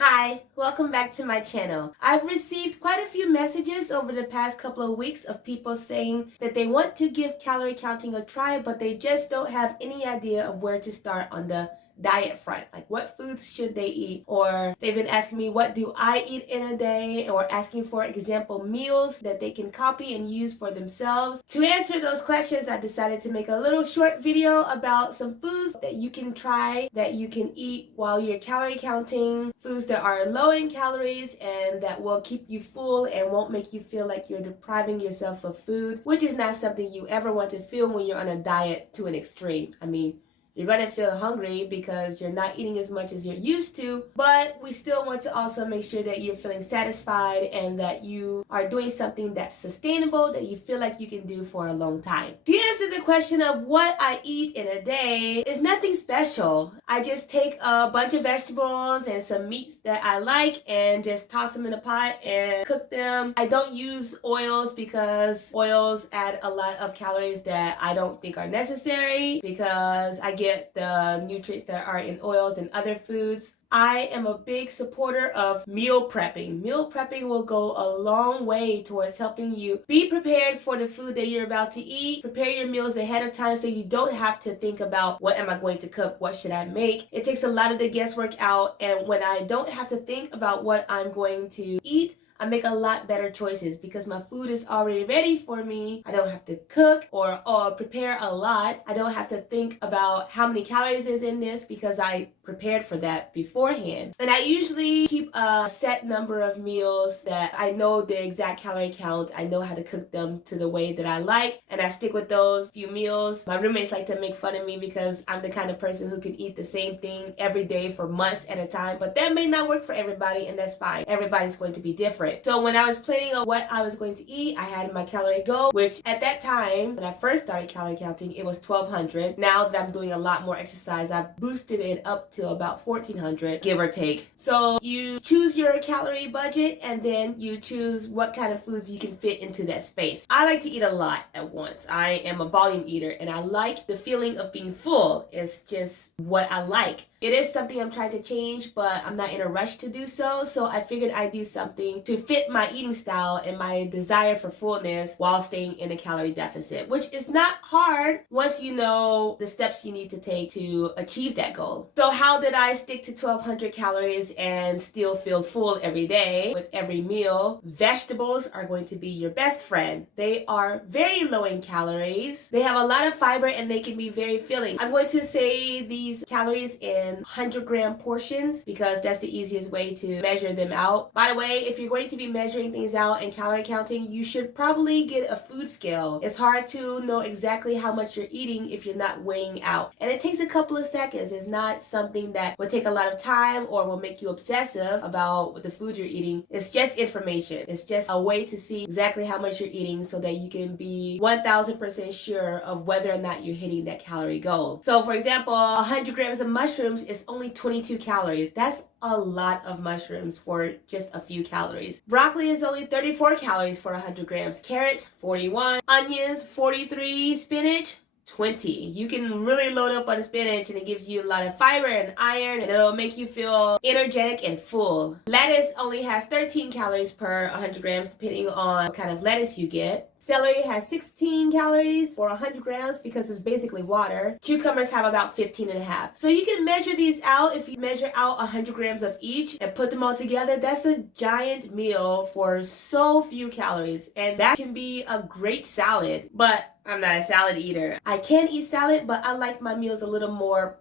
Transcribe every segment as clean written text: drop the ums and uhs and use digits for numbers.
Hi, welcome back to my channel. I've received quite a few messages over the past couple of weeks of people saying that they want to give calorie counting a try, but they just don't have any idea of where to start on the diet front. Like, what foods should they eat? Or they've been asking me, what do I eat in a day? Or asking for example meals that they can copy and use for themselves. To answer those questions, I decided to make a little short video about some foods that you can try, that you can eat while you're calorie counting, foods that are low in calories and that will keep you full and won't make you feel like you're depriving yourself of food, which is not something you ever want to feel when you're on a diet to an extreme. I mean, you're going to feel hungry because you're not eating as much as you're used to, but we still want to also make sure that you're feeling satisfied and that you are doing something that's sustainable, that you feel like you can do for a long time. To answer the question of what I eat in a day, is nothing special. I just take a bunch of vegetables and some meats that I like and just toss them in a pot and cook them. I don't use oils because oils add a lot of calories that I don't think are necessary, because I get the nutrients that are in oils and other foods. I am a big supporter of meal prepping. Meal prepping will go a long way towards helping you be prepared for the food that you're about to eat. Prepare your meals ahead of time so you don't have to think about, what am I going to cook? What should I make? It takes a lot of the guesswork out, and when I don't have to think about what I'm going to eat, I make a lot better choices because my food is already ready for me. I don't have to cook or prepare a lot. I don't have to think about how many calories is in this because I prepared for that beforehand. And I usually keep a set number of meals that I know the exact calorie count. I know how to cook them to the way that I like, and I stick with those few meals. My roommates like to make fun of me because I'm the kind of person who can eat the same thing every day for months at a time, but that may not work for everybody, and that's fine. Everybody's going to be different. So when I was planning on what I was going to eat, I had my calorie goal, which at that time, when I first started calorie counting, it was 1,200. Now that I'm doing a lot more exercise, I've boosted it up to about 1,400, give or take. So you choose your calorie budget, and then you choose what kind of foods you can fit into that space. I like to eat a lot at once. I am a volume eater, and I like the feeling of being full. It's just what I like. It is something I'm trying to change, but I'm not in a rush to do so. So I figured I'd do something to fit my eating style and my desire for fullness while staying in a calorie deficit, which is not hard once you know the steps you need to take to achieve that goal. So how did I stick to 1,200 calories and still feel full every day with every meal? Vegetables are going to be your best friend. They are very low in calories. They have a lot of fiber and they can be very filling. I'm going to say these calories in 100-gram portions because that's the easiest way to measure them out. By the way, if you're going to be measuring things out and calorie counting, you should probably get a food scale. It's hard to know exactly how much you're eating if you're not weighing out. And it takes a couple of seconds. It's not something that will take a lot of time or will make you obsessive about the food you're eating. It's just information. It's just a way to see exactly how much you're eating so that you can be 1,000% sure of whether or not you're hitting that calorie goal. So for example, 100 grams of mushrooms is only 22 calories. That's a lot of mushrooms for just a few calories. Broccoli is only 34 calories for 100 grams. Carrots, 41. Onions, 43. Spinach, 20. You can really load up on spinach and it gives you a lot of fiber and iron, and it'll make you feel energetic and full. Lettuce only has 13 calories per 100 grams depending on what kind of lettuce you get. Celery has 16 calories for 100 grams because it's basically water. Cucumbers have about 15 and a half. So you can measure these out. If you measure out 100 grams of each and put them all together, that's a giant meal for so few calories. And that can be a great salad, but I'm not a salad eater. I can eat salad, but I like my meals a little more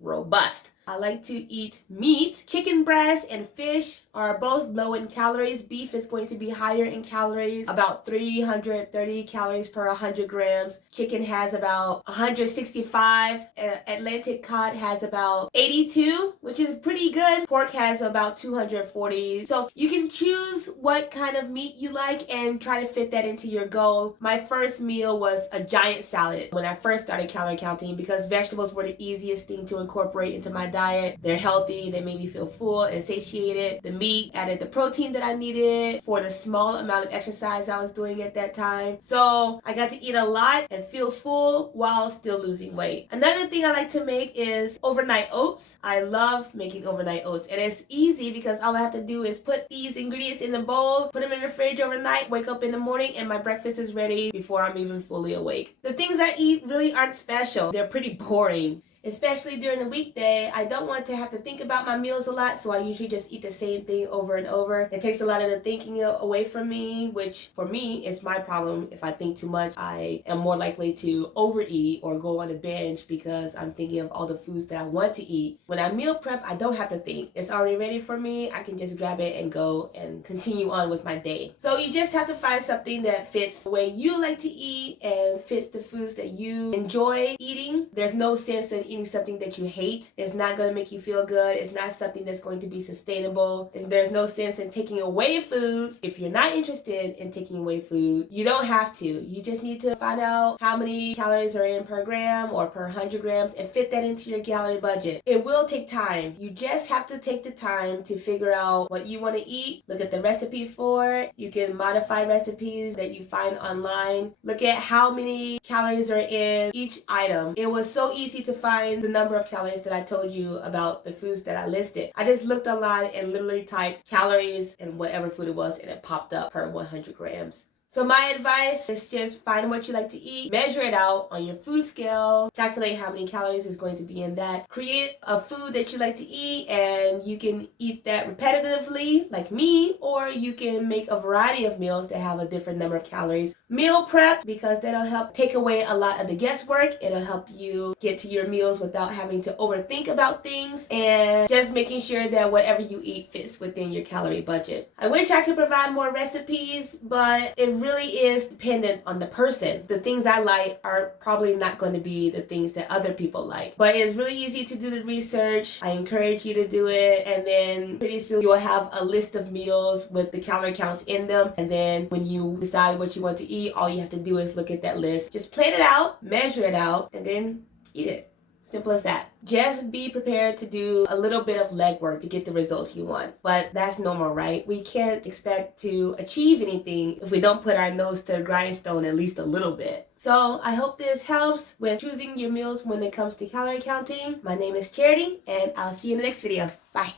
robust. I like to eat meat. Chicken breast and fish are both low in calories. Beef is going to be higher in calories, about 330 calories per 100 grams. Chicken has about 165. Atlantic cod has about 82, which is pretty good. Pork has about 240. So you can choose what kind of meat you like and try to fit that into your goal. My first meal was a giant salad when I first started calorie counting because vegetables were the easiest thing to incorporate into my diet. They're healthy, they made me feel full and satiated. The meat added the protein that I needed for the small amount of exercise I was doing at that time. So I got to eat a lot and feel full while still losing weight. Another thing I like to make is overnight oats. I love making overnight oats, and it's easy because all I have to do is put these ingredients in the bowl, put them in the fridge overnight, wake up in the morning, and my breakfast is ready before I'm even fully awake. The things I eat really aren't special. They're pretty boring. Especially during the weekday, I don't want to have to think about my meals a lot, so I usually just eat the same thing over and over. It takes a lot of the thinking away from me, which for me is my problem. If I think too much, I am more likely to overeat or go on a binge because I'm thinking of all the foods that I want to eat. When I meal prep, I don't have to think. It's already ready for me. I can just grab it and go and continue on with my day. So you just have to find something that fits the way you like to eat and fits the foods that you enjoy eating. There's no sense in eating something that you hate. It's not going to make you feel good. It's not something that's going to be sustainable. There's no sense in taking away foods. If you're not interested in taking away food, you don't have to. You just need to find out how many calories are in per gram or per 100 grams and fit that into your calorie budget. It will take time. You just have to take the time to figure out what you want to eat. Look at the recipe for it. You can modify recipes that you find online. Look at how many calories are in each item. It was so easy to find the number of calories that I told you about the foods that I listed. I just looked online and literally typed calories and whatever food it was, and it popped up per 100 grams. So my advice is just find what you like to eat, measure it out on your food scale, calculate how many calories is going to be in that, create a food that you like to eat, and you can eat that repetitively like me, or you can make a variety of meals that have a different number of calories. Meal prep, because that'll help take away a lot of the guesswork. It'll help you get to your meals without having to overthink about things, and just making sure that whatever you eat fits within your calorie budget. I wish I could provide more recipes, but it really is dependent on the person. The things I like are probably not going to be the things that other people like. But it's really easy to do the research. I encourage you to do it, and then pretty soon you'll have a list of meals with the calorie counts in them. And then when you decide what you want to eat, all you have to do is look at that list. Just plan it out, measure it out, and then eat it. Simple as that. Just be prepared to do a little bit of legwork to get the results you want. But that's normal, right? We can't expect to achieve anything if we don't put our nose to the grindstone at least a little bit. So I hope this helps with choosing your meals when it comes to calorie counting. My name is Charity, and I'll see you in the next video. Bye.